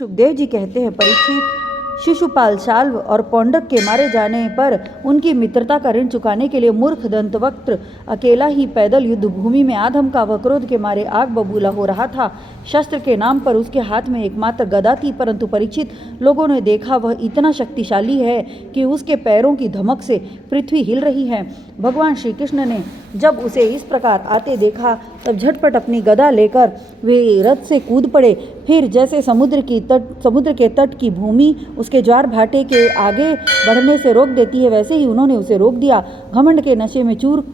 सुखदेव जी कहते हैं, परीक्षित, शिशुपाल शाल्व और पौंडक के मारे जाने पर उनकी मित्रता का ऋण चुकाने के लिए मूर्ख दंतवक्त्र अकेला ही पैदल युद्ध भूमि में आधम का व क्रोध के मारे आग बबूला हो रहा था। शस्त्र के नाम पर उसके हाथ में एकमात्र गदा थी, परंतु परीक्षित, लोगों ने देखा वह इतना शक्तिशाली है कि उसके पैरों की धमक से पृथ्वी हिल रही है। भगवान श्री कृष्ण ने जब उसे इस प्रकार आते देखा तब झटपट अपनी गदा लेकर वे रथ से कूद पड़े। फिर जैसे समुद्र के तट की भूमि उसके ज्वार भाटे के आगे बढ़ने से रोक देती है, वैसे ही उन्होंने उसे रोक दिया। घमंड के नशे में चूर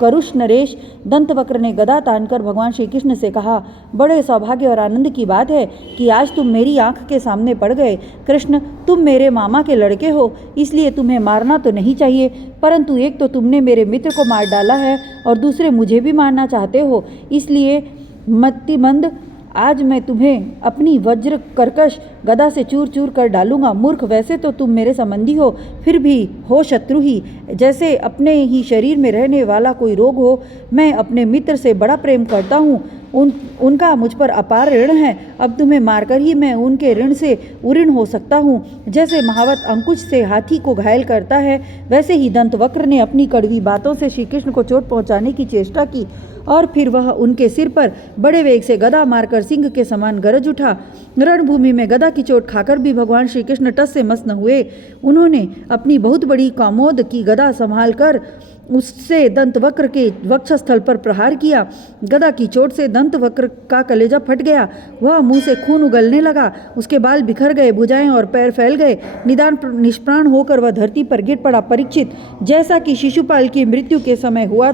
करुष नरेश दंतवक्र ने गदा तानकर भगवान श्री कृष्ण से कहा, बड़े सौभाग्य और आनंद की बात है कि आज तुम मेरी आंख के सामने पड़ गए। कृष्ण, तुम मेरे मामा के लड़के हो, इसलिए तुम्हें मारना तो नहीं चाहिए, परंतु एक तो तुमने मेरे मित्र को मार डाला है और दूसरे मुझे भी मारना चाहते हो, इसलिए मतिमंद, आज मैं तुम्हें अपनी वज्र कर्कश गदा से चूर चूर कर डालूंगा। मूर्ख, वैसे तो तुम मेरे संबंधी हो, फिर भी हो शत्रु ही। जैसे अपने ही शरीर में रहने वाला कोई रोग हो। मैं अपने मित्र से बड़ा प्रेम करता हूँ, उनका मुझ पर अपार ऋण है। अब तुम्हें मारकर ही मैं उनके ऋण से उऋण हो सकता हूँ। जैसे महावत अंकुश से हाथी को घायल करता है, वैसे ही दंतवक्र ने अपनी कड़वी बातों से श्री कृष्ण को चोट पहुँचाने की चेष्टा की और फिर वह उनके सिर पर बड़े वेग से गदा मारकर सिंह के समान गरज उठा। रणभूमि में गदा की चोट खाकर भी भगवान श्री कृष्ण टस से मस न हुए। उन्होंने अपनी बहुत बड़ी कामोद की गदा संभाल कर उससे दंतवक्र के वक्षस्थल पर प्रहार किया। गदा की चोट से दंतवक्र का कलेजा फट गया। वह मुंह से खून उगलने लगा। उसके बाल बिखर गए, भुजाएं और पैर फैल गए। निष्प्राण होकर वह धरती पर गिर पड़ा। परीक्षित, जैसा कि शिशुपाल की मृत्यु के समय हुआ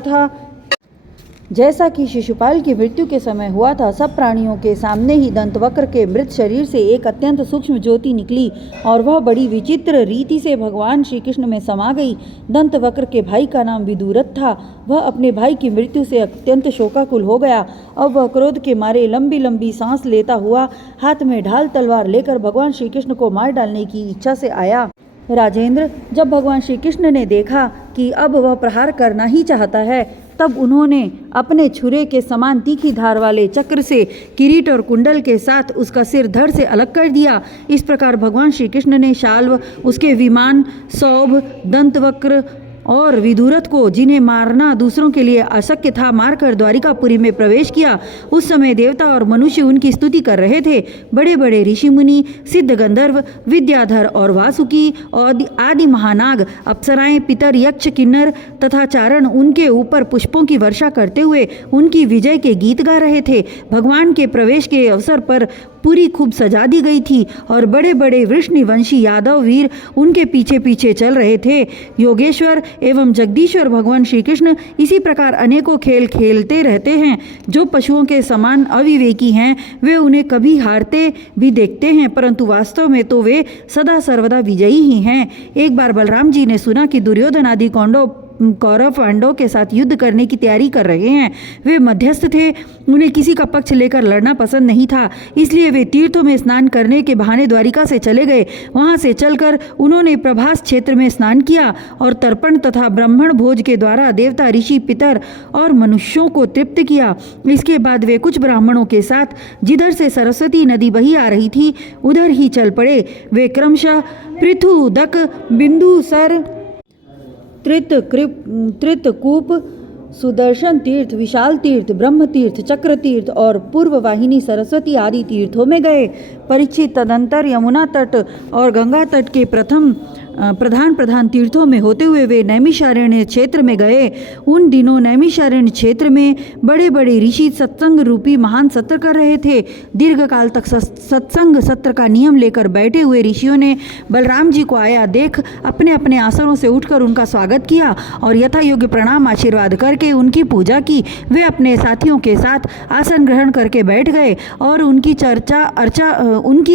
था, सब प्राणियों के सामने ही दंतवक्र के मृत शरीर से एक अत्यंत सूक्ष्म ज्योति निकली और वह बड़ी विचित्र रीति से भगवान श्री कृष्ण में समा गई। दंतवक्र के भाई का नाम विदुरथ था। वह अपने भाई की मृत्यु से अत्यंत शोकाकुल हो गया। अब वह क्रोध के मारे लंबी लंबी सांस लेता हुआ हाथ में ढाल तलवार लेकर भगवान श्री कृष्ण को मार डालने की इच्छा से आया। राजेंद्र, जब भगवान श्री कृष्ण ने देखा कि अब वह प्रहार करना ही चाहता है, तब उन्होंने अपने छुरे के समान तीखी धार वाले चक्र से किरीट और कुंडल के साथ उसका सिर धड़ से अलग कर दिया। इस प्रकार भगवान श्री कृष्ण ने शाल्व, उसके विमान, सौभ, दंतवक्र और विदुरथ को, जिन्हें मारना दूसरों के लिए अशक्य था, मारकर द्वारिकापुरी में प्रवेश किया। उस समय देवता और मनुष्य उनकी स्तुति कर रहे थे। बड़े बड़े ऋषि मुनि, सिद्ध गंधर्व, विद्याधर और वासुकी और आदि महानाग, अप्सराएं, पितर, यक्ष, किन्नर तथा चारण उनके ऊपर पुष्पों की वर्षा करते हुए उनकी विजय के गीत गा रहे थे। भगवान के प्रवेश के अवसर पर पूरी खूब सजा दी गई थी और बड़े बड़े वृषणिवंशी यादव वीर उनके पीछे पीछे चल रहे थे। योगेश्वर एवं जगदीश्वर भगवान श्री कृष्ण इसी प्रकार अनेकों खेल खेलते रहते हैं। जो पशुओं के समान अविवेकी हैं, वे उन्हें कभी हारते भी देखते हैं, परंतु वास्तव में तो वे सदा सर्वदा विजयी ही हैं। एक बार बलराम जी ने सुना कि दुर्योधन आदि कौरव पांडवों के साथ युद्ध करने की तैयारी कर रहे हैं। वे मध्यस्थ थे, उन्हें किसी का पक्ष लेकर लड़ना पसंद नहीं था, इसलिए वे तीर्थों में स्नान करने के बहाने द्वारिका से चले गए। वहां से चलकर उन्होंने प्रभास क्षेत्र में स्नान किया और तर्पण तथा ब्राह्मण भोज के द्वारा देवता, ऋषि, पितर और मनुष्यों को तृप्त किया। इसके बाद वे कुछ ब्राह्मणों के साथ जिधर से सरस्वती नदी बही आ रही थी उधर ही चल पड़े। वे क्रमशः पृथु, दक, बिंदुसर, त्रितकूप, सुदर्शन तीर्थ, विशाल तीर्थ, ब्रह्म तीर्थ, चक्र तीर्थ और पूर्व वाहिनी सरस्वती आदि तीर्थों में गए। परीक्षित, तदंतर यमुना तट और गंगा तट के प्रधान तीर्थों में होते हुए वे नैमिषारण्य क्षेत्र में गए। उन दिनों नैमिषारण्य क्षेत्र में बड़े बड़े ऋषि सत्संग रूपी महान सत्र कर रहे थे। दीर्घ काल तक सत्संग सत्र का नियम लेकर बैठे हुए ऋषियों ने बलराम जी को आया देख अपने अपने आसनों से उठकर उनका स्वागत किया और यथा योग्य प्रणाम आशीर्वाद करके उनकी पूजा की। वे अपने साथियों के साथ आसन ग्रहण करके बैठ गए और उनकी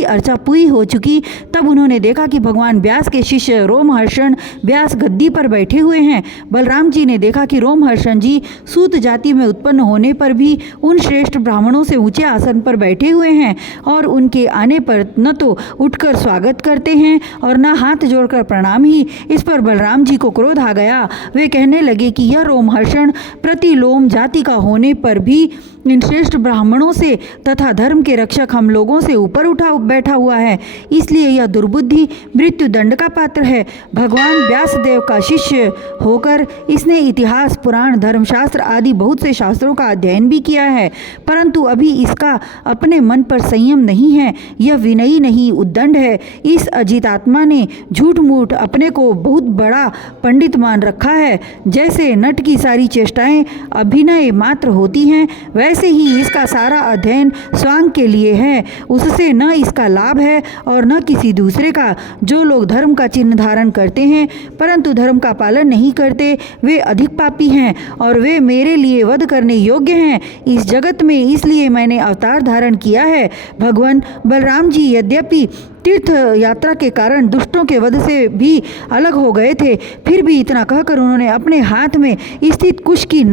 अर्चा पूरी हो चुकी। तब उन्होंने देखा कि भगवान व्यास के शिष्य शिष्य रोमहर्षण व्यास गद्दी पर बैठे हुए हैं। बलराम जी ने देखा कि रोमहर्षण जी सूत जाति में उत्पन्न होने पर भी उन श्रेष्ठ ब्राह्मणों से ऊंचे आसन पर बैठे हुए हैं और उनके आने पर न तो उठकर स्वागत करते हैं और न हाथ जोड़कर प्रणाम ही। इस पर बलराम जी को क्रोध आ गया। वे कहने लगे कि यह रोमहर्षण प्रतिलोम जाति का होने पर भी इन श्रेष्ठ ब्राह्मणों से तथा धर्म के रक्षक हम लोगों से ऊपर उठा बैठा हुआ है, इसलिए यह दुर्बुद्धि मृत्यु दंड का पात्र है। भगवान व्यासदेव का शिष्य होकर इसने इतिहास, पुराण, धर्मशास्त्र आदि बहुत से शास्त्रों का अध्ययन भी किया है, परंतु अभी इसका अपने मन पर संयम नहीं है। यह विनयी नहीं, उद्दंड है। इस अजितात्मा ने झूठ मूठ अपने को बहुत बड़ा पंडित मान रखा है। जैसे नट की सारी चेष्टाएं अभिनय मात्र होती हैं, वैसे ही इसका सारा अध्ययन स्वांग के लिए है। उससे न इसका लाभ है और न किसी दूसरे का। जो लोग धर्म का चिन्ह धारण करते हैं परंतु धर्म का पालन नहीं करते, वे अधिक पापी हैं और वे मेरे लिए वध करने योग्य हैं इस जगत में। इसलिए मैंने अवतार धारण किया है। भगवान बलराम जी यद्यपि तीर्थ यात्रा के कारण दुष्टों के वध से भी अलग हो गए थे, फिर भी इतना कहकर उन्होंने अपने हाथ में स्थित कुश की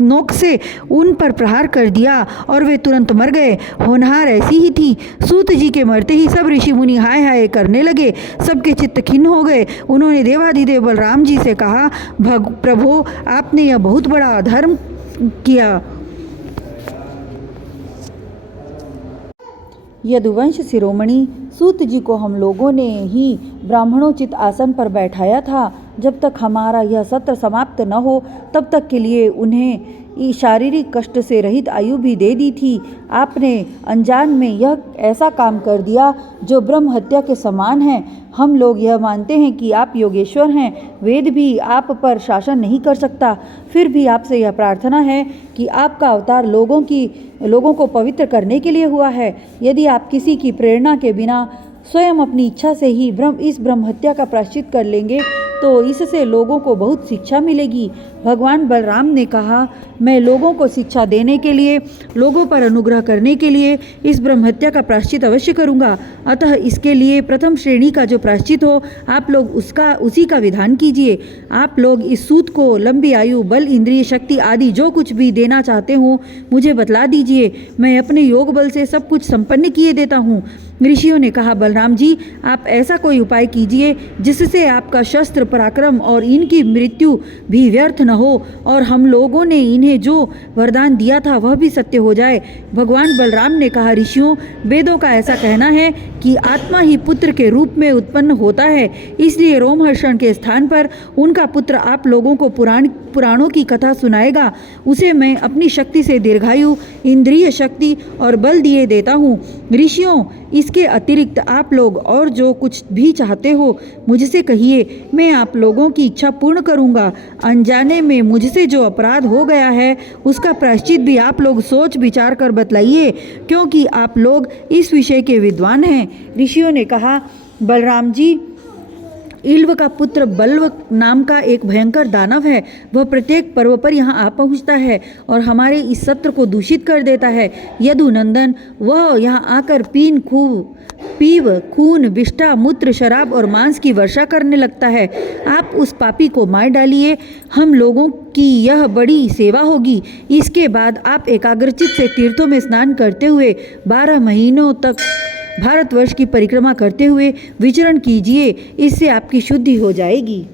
नोक से उन पर प्रहार कर दिया और वे तुरंत मर गए। होनहार ऐसी ही थी। सूत जी के मरते ही सब ऋषि मुनि हाय हाय करने लगे। सबके चित्त खिन्न हो गए। उन्होंने देवाधिदेव बलराम जी से कहा, प्रभो, आपने यह बहुत बड़ा अधर्म किया। यदुवंश शिरोमणि सूत जी को हम लोगों ने ही ब्राह्मणोचित आसन पर बैठाया था। जब तक हमारा यह सत्र समाप्त न हो तब तक के लिए उन्हें शारीरिक कष्ट से रहित आयु भी दे दी थी। आपने अनजान में यह ऐसा काम कर दिया जो ब्रह्म हत्या के समान है। हम लोग यह मानते हैं कि आप योगेश्वर हैं, वेद भी आप पर शासन नहीं कर सकता। फिर भी आपसे यह प्रार्थना है कि आपका अवतार लोगों को पवित्र करने के लिए हुआ है। यदि आप किसी की प्रेरणा के बिना स्वयं अपनी इच्छा से ही इस ब्रह्म हत्या का प्रायश्चित कर लेंगे तो इससे लोगों को बहुत शिक्षा मिलेगी। भगवान बलराम ने कहा, मैं लोगों को शिक्षा देने के लिए, लोगों पर अनुग्रह करने के लिए इस ब्रह्म हत्या का प्रायश्चित अवश्य करूंगा। अतः इसके लिए प्रथम श्रेणी का जो प्रायश्चित हो आप लोग उसी का विधान कीजिए। आप लोग इस सूत को लंबी आयु, बल, इंद्रिय शक्ति आदि जो कुछ भी देना चाहते हो मुझे बतला दीजिए। मैं अपने योग बल से सब कुछ संपन्न किए देता हूँ। ऋषियों ने कहा, बलराम जी, आप ऐसा कोई उपाय कीजिए जिससे आपका शस्त्र पराक्रम और इनकी मृत्यु भी व्यर्थ न हो और हम लोगों ने इन्हें जो वरदान दिया था वह भी सत्य हो जाए। भगवान बलराम ने कहा, ऋषियों, वेदों का ऐसा कहना है कि आत्मा ही पुत्र के रूप में उत्पन्न होता है, इसलिए रोमहर्षण के स्थान पर उनका पुत्र आप लोगों को पुराणों की कथा सुनाएगा। उसे मैं अपनी शक्ति से दीर्घायु, इंद्रिय शक्ति और बल दिए देता हूँ। ऋषियों, इसके अतिरिक्त आप लोग और जो कुछ भी चाहते हो मुझसे कहिए, मैं आप लोगों की इच्छा पूर्ण करूंगा। अनजाने में मुझसे जो अपराध हो गया है उसका प्रायश्चित भी आप लोग सोच विचार कर बतलाइए, क्योंकि आप लोग इस विषय के विद्वान हैं। ऋषियों ने कहा, बलराम जी, इल्व का पुत्र बल्व नाम का एक भयंकर दानव है। वह प्रत्येक पर्व पर यहाँ आ पहुँचता है और हमारे इस सत्र को दूषित कर देता है। यदुनंदन, वह यहाँ आकर पीव, खून, विष्ठा, मूत्र, शराब और मांस की वर्षा करने लगता है। आप उस पापी को मार डालिए, हम लोगों की यह बड़ी सेवा होगी। इसके बाद आप एकाग्रचित से तीर्थों में स्नान करते हुए 12 महीनों तक भारतवर्ष की परिक्रमा करते हुए विचरण कीजिए। इससे आपकी शुद्धि हो जाएगी।